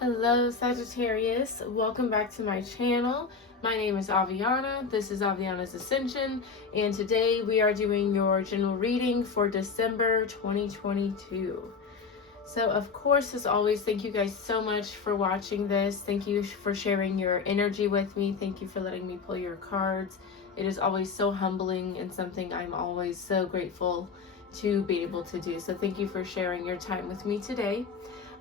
Hello Sagittarius, welcome back to my channel. My name is Aviana, this is Aviana's Ascension, and today we are doing your general reading for December 2022. So of course, as always, thank you guys so much for watching this. Thank you for sharing your energy with me. Thank you for letting me pull your cards. It is always so humbling and something I'm always so grateful to be able to do. So thank you for sharing your time with me today.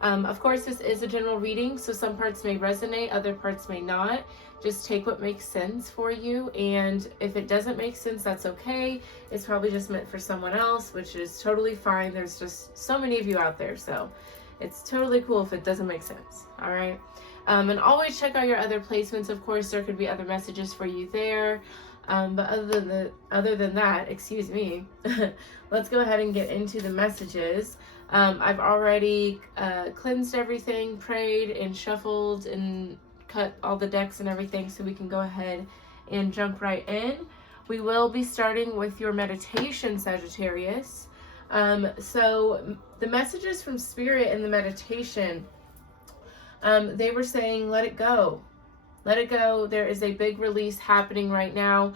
Of course, this is a general reading, so some parts may resonate, other parts may not. Just take what makes sense for you, and if it doesn't make sense, that's okay. It's probably just meant for someone else, which is totally fine. There's just so many of you out there, so it's totally cool if it doesn't make sense, all right? And always check out your other placements. Of course, there could be other messages for you there. But other than that, excuse me, let's go ahead and get into the messages. I've already cleansed everything, prayed and shuffled and cut all the decks and everything, so we can go ahead and jump right in. We will be starting with your meditation, Sagittarius. So the messages from Spirit in the meditation, they were saying, let it go. Let it go. There is a big release happening right now.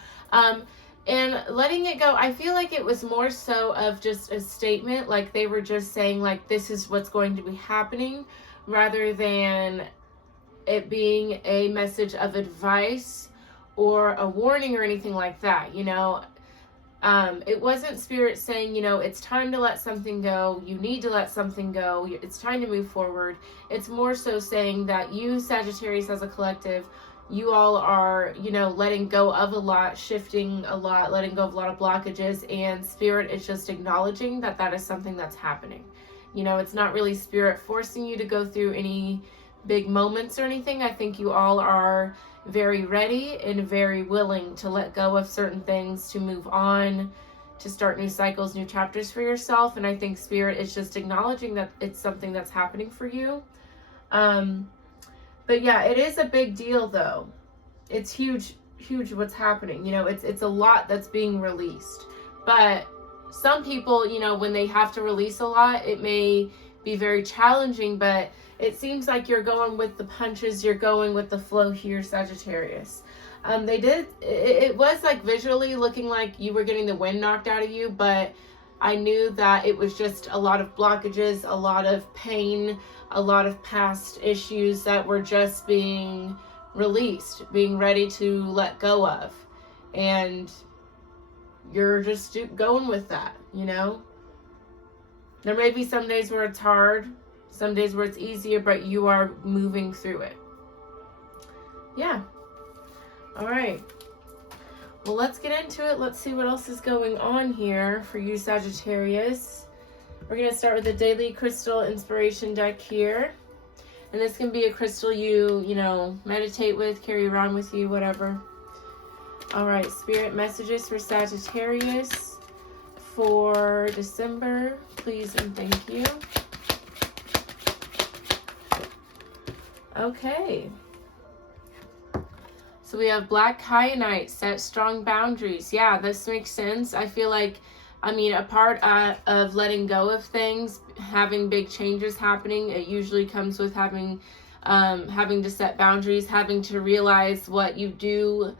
And letting it go, I feel like it was more so of just a statement, like they were just saying, like, this is what's going to be happening, rather than it being a message of advice or a warning or anything like that, you know. It wasn't Spirit saying, you know, it's time to let something go, you need to let something go, it's time to move forward. It's more so saying that you, Sagittarius, as a collective, you all are, you know, letting go of a lot, shifting a lot, letting go of a lot of blockages, and Spirit is just acknowledging that that is something that's happening. You know, it's not really Spirit forcing you to go through any big moments or anything. I think you all are very ready and very willing to let go of certain things, to move on, to start new cycles, new chapters for yourself. And I think Spirit is just acknowledging that it's something that's happening for you. But yeah, it is a big deal though. It's huge what's happening. You know, it's a lot that's being released. But some people, you know, when they have to release a lot, it may be very challenging, but it seems like you're going with the punches, you're going with the flow here, Sagittarius. It was like visually looking like you were getting the wind knocked out of you, but I knew that it was just a lot of blockages, a lot of pain, a lot of past issues that were just being released, being ready to let go of. And you're just going with that, you know? There may be some days where it's hard, some days where it's easier, but you are moving through it. Yeah. All right. Well, let's get into it. Let's see what else is going on here for you, Sagittarius. We're going to start with the Daily Crystal Inspiration deck here. And this can be a crystal you know, meditate with, carry around with you, whatever. All right, Spirit messages for Sagittarius for December, please and thank you. Okay. So we have Black Kyanite, set strong boundaries. Yeah, this makes sense. I feel like, I mean, a part of letting go of things, having big changes happening, it usually comes with having to set boundaries, having to realize what you do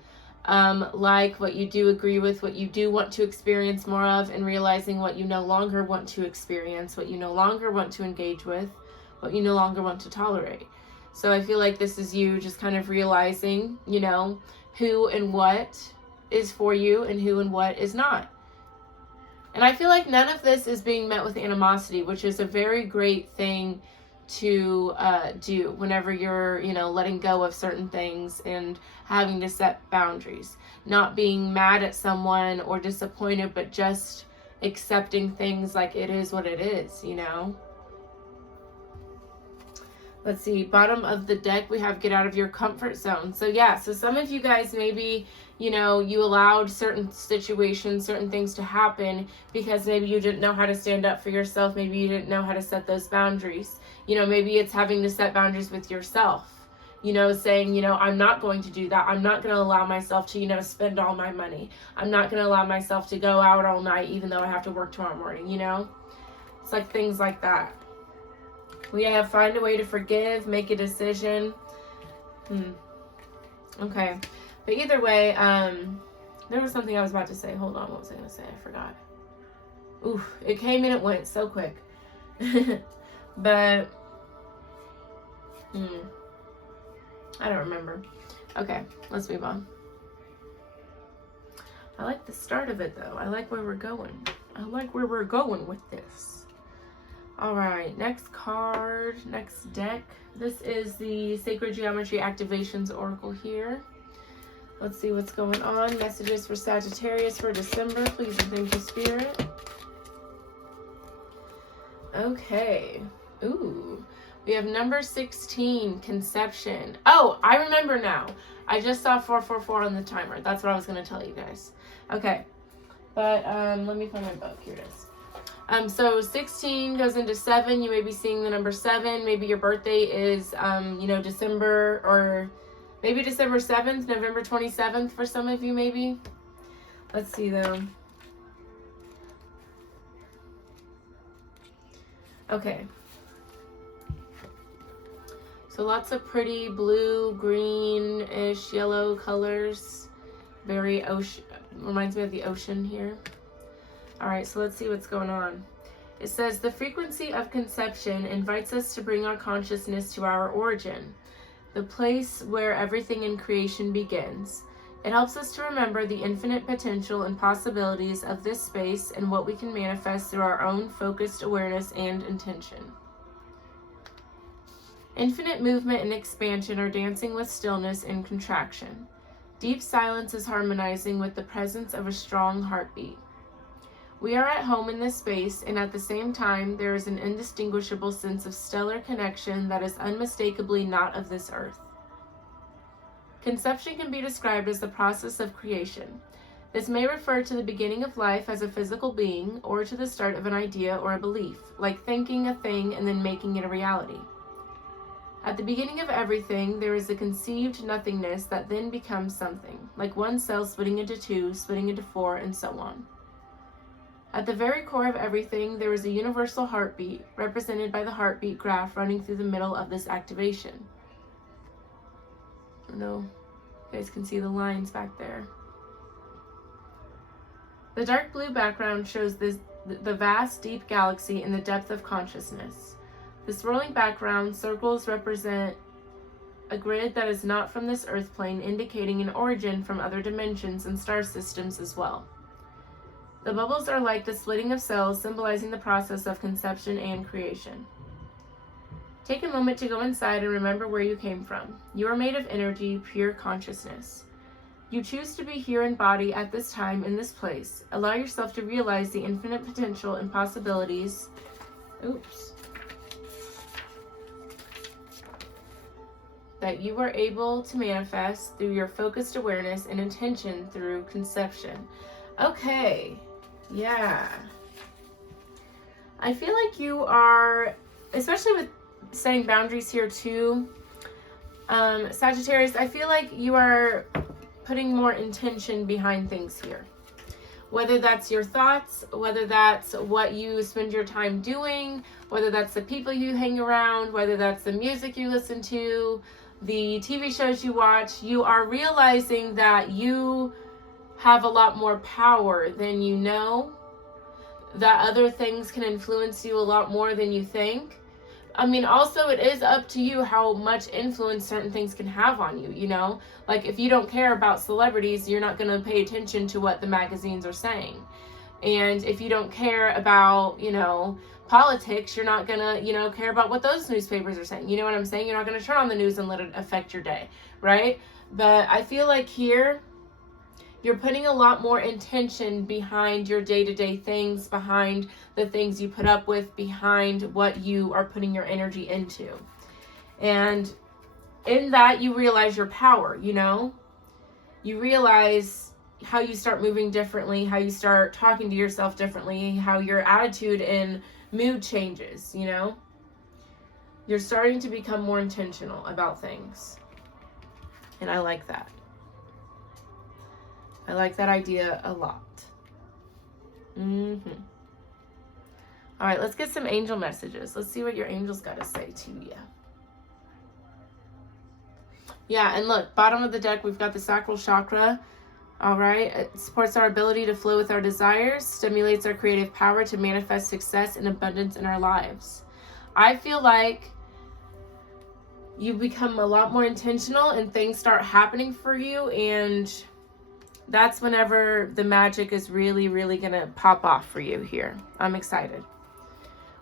like, what you do agree with, what you do want to experience more of, and realizing what you no longer want to experience, what you no longer want to engage with, what you no longer want to tolerate. So I feel like this is you just kind of realizing, you know, who and what is for you and who and what is not. And I feel like none of this is being met with animosity, which is a very great thing to do whenever you're, you know, letting go of certain things and having to set boundaries. Not being mad at someone or disappointed, but just accepting things like it is what it is, you know. Let's see, bottom of the deck, we have get out of your comfort zone. So yeah, so some of you guys maybe, you know, you allowed certain situations, certain things to happen because maybe you didn't know how to stand up for yourself. Maybe you didn't know how to set those boundaries. You know, maybe it's having to set boundaries with yourself. You know, saying, you know, I'm not going to do that. I'm not going to allow myself to, you know, spend all my money. I'm not going to allow myself to go out all night even though I have to work tomorrow morning, you know. It's like things like that. We have find a way to forgive, make a decision. Okay. But either way, there was something I was about to say. Hold on, what was I going to say? I forgot. Oof, it came and it went so quick. But, I don't remember. Okay, let's move on. I like the start of it, though. I like where we're going. I like where we're going with this. All right, next card, next deck. This is the Sacred Geometry Activations Oracle here. Let's see what's going on. Messages for Sagittarius for December. Please and thank you, Spirit. Okay. Ooh. We have number 16, Conception. Oh, I remember now. I just saw 444 on the timer. That's what I was going to tell you guys. Okay. But let me find my book. Here it is. So 16 goes into 7. You may be seeing the number 7. Maybe your birthday is, December, or maybe December 7th, November 27th for some of you, maybe. Let's see, though. Okay. So lots of pretty blue, greenish, yellow colors. Very ocean, reminds me of the ocean here. All right, so let's see what's going on. It says, the frequency of conception invites us to bring our consciousness to our origin, the place where everything in creation begins. It helps us to remember the infinite potential and possibilities of this space and what we can manifest through our own focused awareness and intention. Infinite movement and expansion are dancing with stillness and contraction. Deep silence is harmonizing with the presence of a strong heartbeat. We are at home in this space, and at the same time, there is an indistinguishable sense of stellar connection that is unmistakably not of this earth. Conception can be described as the process of creation. This may refer to the beginning of life as a physical being, or to the start of an idea or a belief, like thinking a thing and then making it a reality. At the beginning of everything, there is a conceived nothingness that then becomes something, like one cell splitting into 2, splitting into 4, and so on. At the very core of everything, there is a universal heartbeat, represented by the heartbeat graph running through the middle of this activation. I don't know if you guys can see the lines back there. The dark blue background shows the vast, deep galaxy in the depth of consciousness. The swirling background circles represent a grid that is not from this earth plane, indicating an origin from other dimensions and star systems as well. The bubbles are like the splitting of cells, symbolizing the process of conception and creation. Take a moment to go inside and remember where you came from. You are made of energy, pure consciousness. You choose to be here in body at this time, in this place. Allow yourself to realize the infinite potential and possibilities that you are able to manifest through your focused awareness and intention through conception. Okay. Yeah. I feel like you are, especially with setting boundaries here too, Sagittarius, I feel like you are putting more intention behind things here. Whether that's your thoughts, whether that's what you spend your time doing, whether that's the people you hang around, whether that's the music you listen to, the TV shows you watch, you are realizing that you have a lot more power than you know, that other things can influence you a lot more than you think. I mean, also it is up to you how much influence certain things can have on you, you know? Like if you don't care about celebrities, you're not going to pay attention to what the magazines are saying. And if you don't care about, politics, you're not going to, care about what those newspapers are saying. You know what I'm saying? You're not going to turn on the news and let it affect your day, right? But I feel like here, you're putting a lot more intention behind your day-to-day things, behind the things you put up with, behind what you are putting your energy into. And in that, you realize your power, You realize how you start moving differently, how you start talking to yourself differently, how your attitude and mood changes, You're starting to become more intentional about things. And I like that. I like that idea a lot. All right, let's get some angel messages. Let's see what your angels got to say to you. Yeah, and look, bottom of the deck, we've got the sacral chakra. All right, it supports our ability to flow with our desires, stimulates our creative power to manifest success and abundance in our lives. I feel like you become a lot more intentional and things start happening for you, and that's whenever the magic is really, really going to pop off for you here. I'm excited.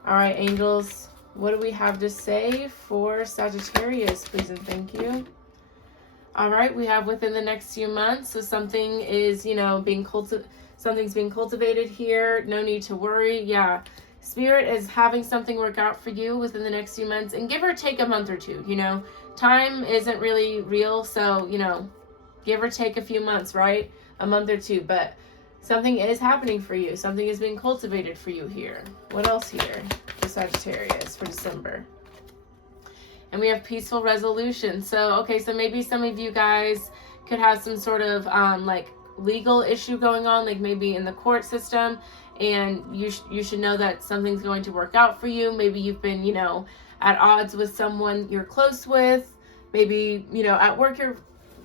All right, angels, what do we have to say for Sagittarius, please and thank you? All right, we have within the next few months. So something is, something's being cultivated here. No need to worry. Yeah. Spirit is having something work out for you within the next few months, and give or take a month or two. Time isn't really real. So, give or take a few months, right? A month or two, but something is happening for you. Something is being cultivated for you here. What else here for Sagittarius for December? And we have peaceful resolution. So maybe some of you guys could have some sort of legal issue going on, like maybe in the court system, and you should know that something's going to work out for you. Maybe you've been, at odds with someone you're close with. Maybe, at work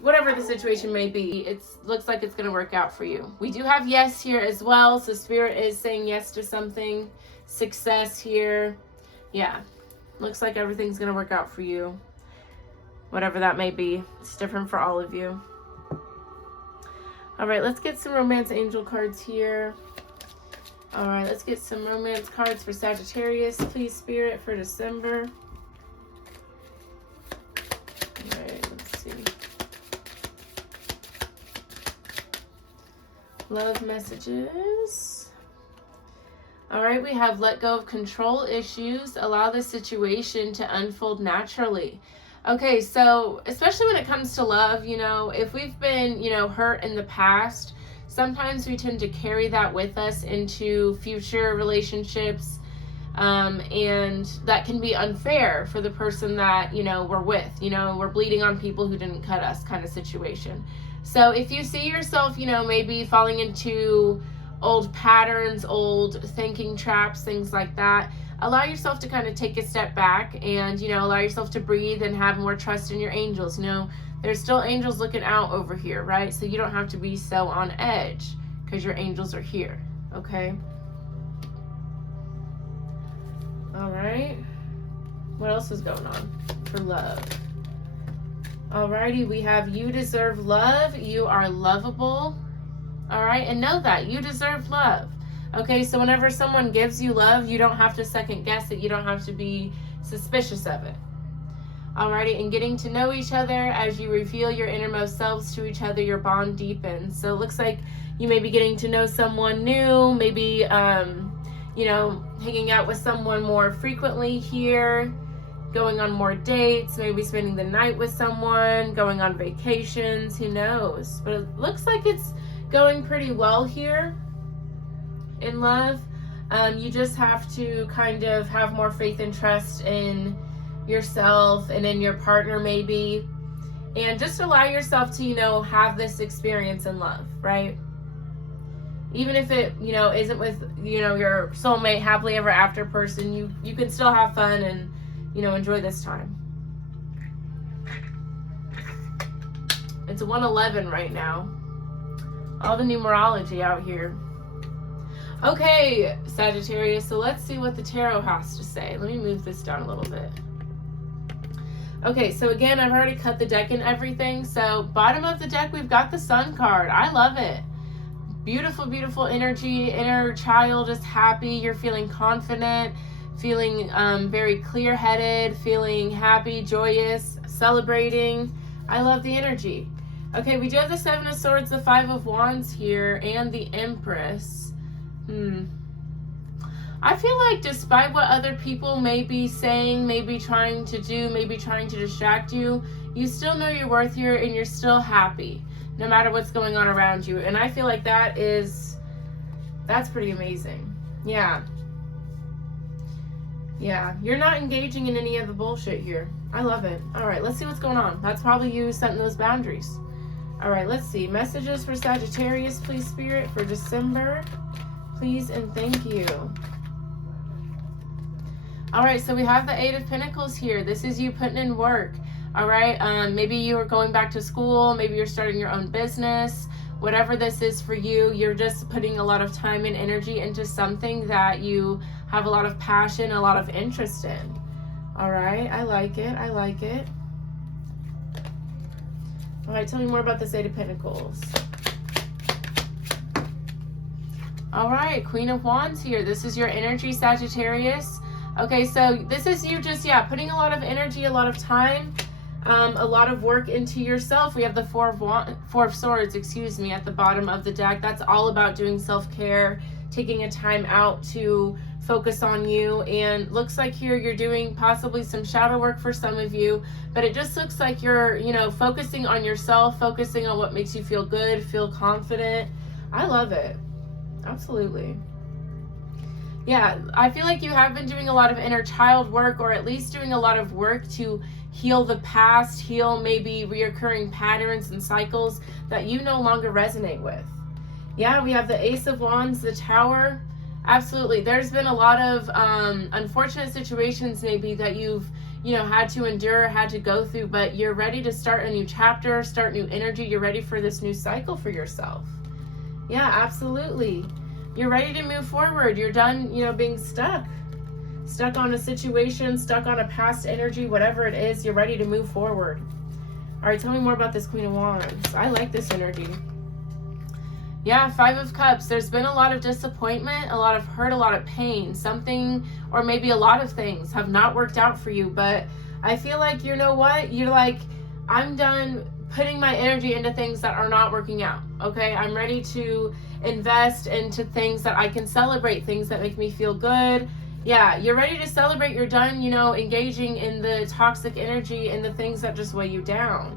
whatever the situation may be, it looks like it's going to work out for you. We do have yes here as well. So Spirit is saying yes to something. Success here. Yeah. Looks like everything's going to work out for you. Whatever that may be. It's different for all of you. All right, let's get some romance angel cards here. All right, let's get some romance cards for Sagittarius, please, Spirit, for December. All right, let's see. Love messages. All right, we have let go of control issues. Allow the situation to unfold naturally. Okay, so especially when it comes to love, if we've been, hurt in the past, sometimes we tend to carry that with us into future relationships. And that can be unfair for the person that, we're with. We're bleeding on people who didn't cut us kind of situation. So if you see yourself, maybe falling into old patterns, old thinking traps, things like that, allow yourself to kind of take a step back and, allow yourself to breathe and have more trust in your angels. There's still angels looking out over here, right? So you don't have to be so on edge because your angels are here, okay? All right. What else is going on for love? Alrighty, we have you deserve love. You are lovable. All right, and know that you deserve love. Okay, so whenever someone gives you love, you don't have to second guess it. You don't have to be suspicious of it. Alrighty, and getting to know each other as you reveal your innermost selves to each other, your bond deepens. So it looks like you may be getting to know someone new, maybe, hanging out with someone more frequently here, going on more dates, maybe spending the night with someone, going on vacations, who knows? But it looks like it's going pretty well here in love. You just have to kind of have more faith and trust in yourself and in your partner maybe, and just allow yourself to have this experience in love, right? Even if it isn't with your soulmate, happily ever after person, you can still have fun and enjoy this time. It's a 111 right now. All the numerology out here. Okay, Sagittarius, so let's see what the tarot has to say. Let me move this down a little bit. Okay, so again, I've already cut the deck and everything. So bottom of the deck, we've got the Sun card. I love it. Beautiful, beautiful energy. Inner child is happy. You're feeling confident, feeling very clear-headed, feeling happy, joyous, celebrating. I love the energy. Okay, we do have the Seven of Swords, the Five of Wands here, and the Empress. I feel like despite what other people may be saying, maybe trying to do, maybe trying to distract you, you still know your worth here and you're still happy, no matter what's going on around you. And I feel like that's pretty amazing. Yeah. Yeah, you're not engaging in any of the bullshit here. I love it. All right, let's see what's going on. That's probably you setting those boundaries. All right, let's see. Messages for Sagittarius, please, Spirit, for December. Please and thank you. All right, so we have the Eight of Pentacles here. This is you putting in work. All right, maybe you are going back to school. Maybe you're starting your own business. Whatever this is for you, you're just putting a lot of time and energy into something that you have a lot of passion, a lot of interest in. All right, I like it. I like it. All right, tell me more about this Eight of Pentacles. All right, Queen of Wands here. This is your energy, Sagittarius. Okay, so this is you just, putting a lot of energy, a lot of time, a lot of work into yourself. We have the Four of Swords, at the bottom of the deck. That's all about doing self-care, taking a time out to focus on you. And looks like here you're doing possibly some shadow work for some of you, but it just looks like you're, focusing on yourself, focusing on what makes you feel good, feel confident. I love it. Absolutely. Yeah, I feel like you have been doing a lot of inner child work, or at least doing a lot of work to heal the past, heal maybe reoccurring patterns and cycles that you no longer resonate with. Yeah, we have the Ace of Wands, the Tower. Absolutely. There's been a lot of unfortunate situations maybe that you've, had to endure, had to go through, but you're ready to start a new chapter, start new energy. You're ready for this new cycle for yourself. Yeah, absolutely. You're ready to move forward. You're done, being stuck on a situation, stuck on a past energy, whatever it is, you're ready to move forward. All right, tell me more about this Queen of Wands. I like this energy. Yeah, Five of Cups. There's been a lot of disappointment, a lot of hurt, a lot of pain. Something, or maybe a lot of things have not worked out for you, but I feel like, you know what? You're like, I'm done putting my energy into things that are not working out. Okay, I'm ready to invest into things that I can celebrate, things that make me feel good. Yeah, you're ready to celebrate. You're done, engaging in the toxic energy and the things that just weigh you down.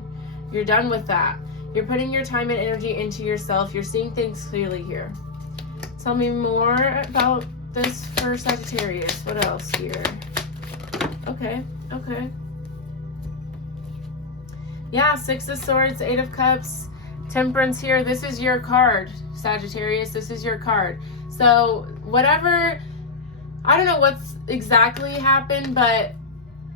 You're done with that. You're putting your time and energy into yourself. You're seeing things clearly here. Tell me more about this for Sagittarius. What else here? Okay. Yeah, Six of Swords, Eight of Cups, Temperance here. This is your card, Sagittarius. This is your card. So whatever, I don't know what's exactly happened, but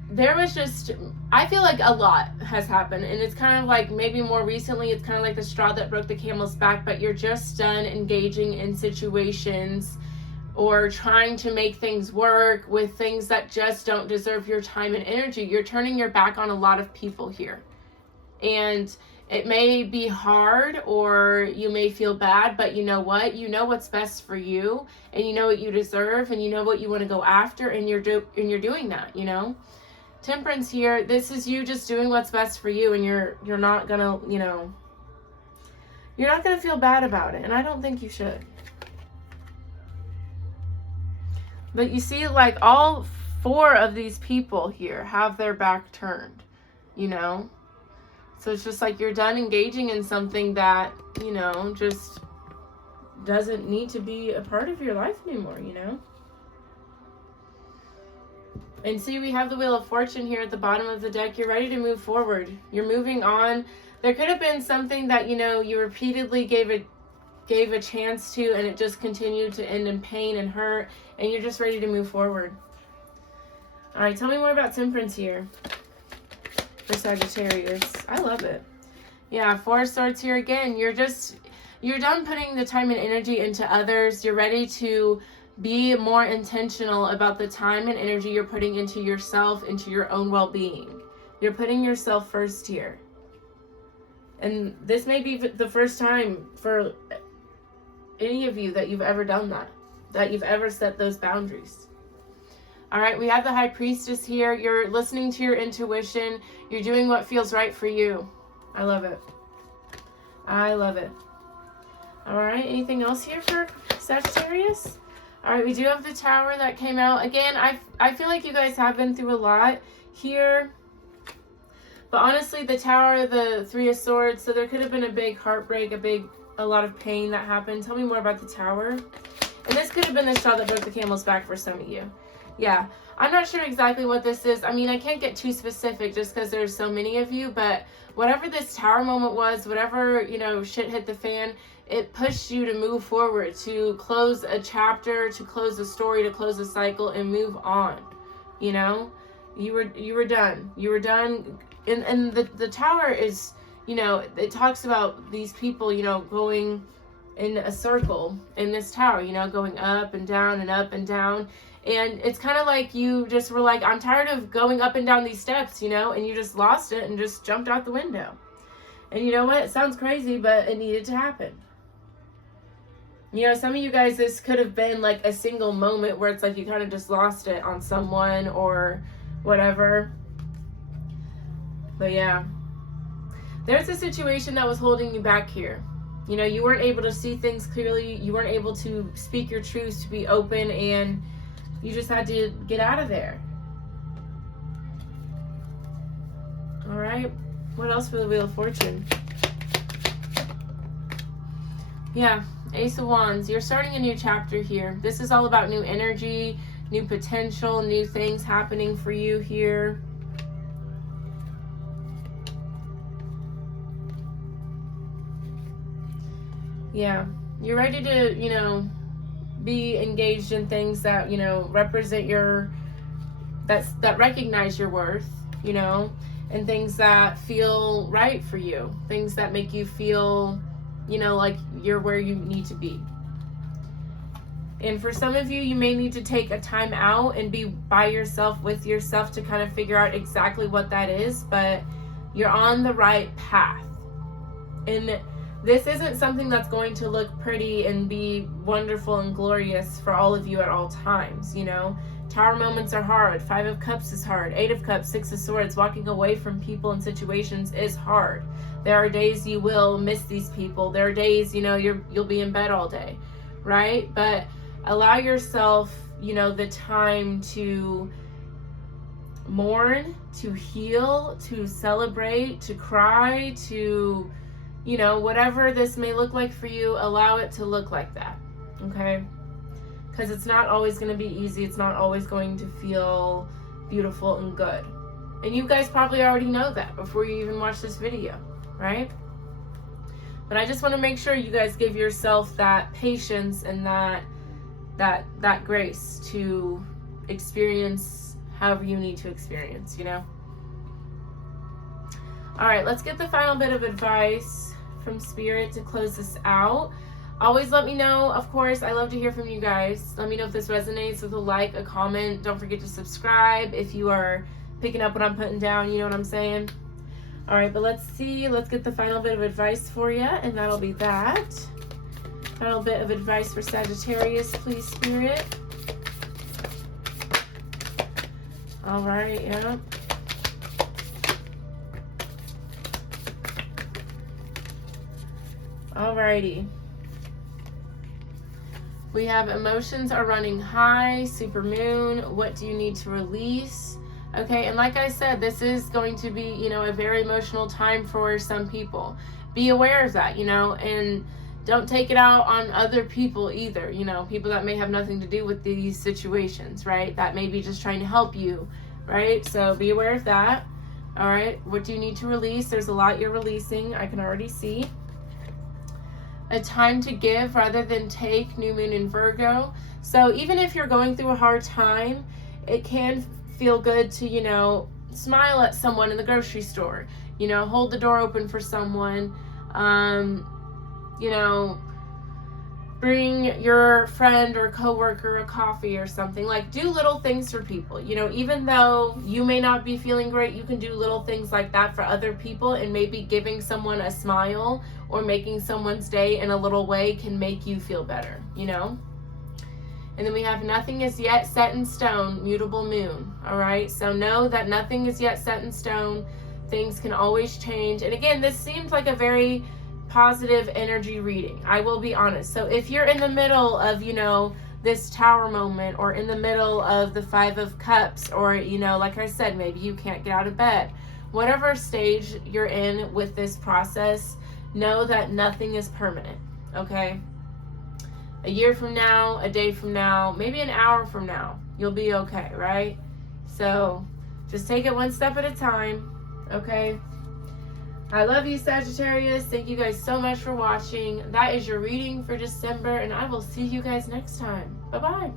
there was just, I feel like a lot has happened, and it's kind of like maybe more recently, it's kind of like the straw that broke the camel's back, but you're just done engaging in situations or trying to make things work with things that just don't deserve your time and energy. You're turning your back on a lot of people here. And it may be hard, or you may feel bad, but you know what? You know what's best for you, and you know what you deserve, and you know what you want to go after, and you're doing that, Temperance here, this is you just doing what's best for you, and you're not gonna, you're not gonna feel bad about it, and I don't think you should. But you see, like, all four of these people here have their back turned, So it's just like you're done engaging in something that, just doesn't need to be a part of your life anymore, And see, we have the Wheel of Fortune here at the bottom of the deck. You're ready to move forward. You're moving on. There could have been something that, you repeatedly gave a chance to, and it just continued to end in pain and hurt, and you're just ready to move forward. All right, tell me more about Temperance here for Sagittarius. I love it. Yeah, Four of Swords here again. You're done putting the time and energy into others. You're ready to be more intentional about the time and energy you're putting into yourself, into your own well-being. You're putting yourself first here. And this may be the first time for any of you that you've ever done that you've ever set those boundaries. All right, we have the High Priestess here. You're listening to your intuition. You're doing what feels right for you. I love it. I love it. All right, anything else here for Sagittarius? All right, we do have the Tower that came out. Again, I feel like you guys have been through a lot here. But honestly, the Tower, the Three of Swords, so there could have been a big heartbreak, a lot of pain that happened. Tell me more about the Tower. And this could have been the straw that broke the camel's back for some of you. Yeah, I'm not sure exactly what this is. I mean, I can't get too specific just because there's so many of you, but whatever this Tower moment was, whatever, shit hit the fan, it pushed you to move forward, to close a chapter, to close a story, to close a cycle, and move on. You know, you were done. You were done. And the tower is, you know, it talks about these people, you know, going in a circle in this tower, you know, going up and down and up and down. And it's kind of like you just were like, I'm tired of going up and down these steps, you know, and you just lost it and just jumped out the window. And you know what? It sounds crazy, but it needed to happen. You know, some of you guys, this could have been like a single moment where it's like you kind of just lost it on someone or whatever. But yeah, there's a situation that was holding you back here. You know, you weren't able to see things clearly. You weren't able to speak your truths, to be open, and you just had to get out of there. All right. What else for the Wheel of Fortune? Yeah, Ace of Wands. You're starting a new chapter here. This is all about new energy, new potential, new things happening for you here. Yeah, you're ready to, you know, be engaged in things that, you know, represent your, that recognize your worth, you know, and things that feel right for you, things that make you feel, you know, like you're where you need to be. And for some of you, you may need to take a time out and be by yourself, with yourself, to kind of figure out exactly what that is, but you're on the right path. And this isn't something that's going to look pretty and be wonderful and glorious for all of you at all times, you know. Tower moments are hard. 5 of Cups is hard. 8 of Cups, 6 of Swords. Walking away from people and situations is hard. There are days you will miss these people. There are days, you know, you'll be in bed all day, right? But allow yourself, you know, the time to mourn, to heal, to celebrate, to cry, to, you know, whatever this may look like for you, allow it to look like that, okay? Because it's not always going to be easy. It's not always going to feel beautiful and good. And you guys probably already know that before you even watch this video, right? But I just want to make sure you guys give yourself that patience and that grace to experience however you need to experience, you know? All right, let's get the final bit of advice from Spirit to close this out. Always let me know, of course. I love to hear from you guys. Let me know if this resonates with a like, a comment. Don't forget to subscribe if you are picking up what I'm putting down, you know what I'm saying? All right, but let's see. Let's get the final bit of advice for you, and that'll be that. Final bit of advice for Sagittarius, please, Spirit. All right, yeah. Alrighty. We have emotions are running high, super moon. What do you need to release? Okay, and like I said, this is going to be, you know, a very emotional time for some people. Be aware of that, you know, and don't take it out on other people either, you know, people that may have nothing to do with these situations, right? That may be just trying to help you, right? So be aware of that. All right, what do you need to release? There's a lot you're releasing, I can already see. A time to give rather than take, new moon in Virgo. So even if you're going through a hard time, it can feel good to, you know, smile at someone in the grocery store, you know, hold the door open for someone, you know, bring your friend or coworker a coffee or something. Like, do little things for people, you know, even though you may not be feeling great, you can do little things like that for other people, and maybe giving someone a smile or making someone's day in a little way can make you feel better, you know? And then we have nothing is yet set in stone, mutable moon, all right? So know that nothing is yet set in stone. Things can always change. And again, this seems like a very positive energy reading, I will be honest. So if you're in the middle of, you know, this tower moment, or in the middle of the 5 of Cups, or, you know, like I said, maybe you can't get out of bed, whatever stage you're in with this process, know that nothing is permanent, okay? A year from now, a day from now, maybe an hour from now, you'll be okay, right? So just take it one step at a time, okay? I love you, Sagittarius. Thank you guys so much for watching. That is your reading for December, and I will see you guys next time. Bye-bye.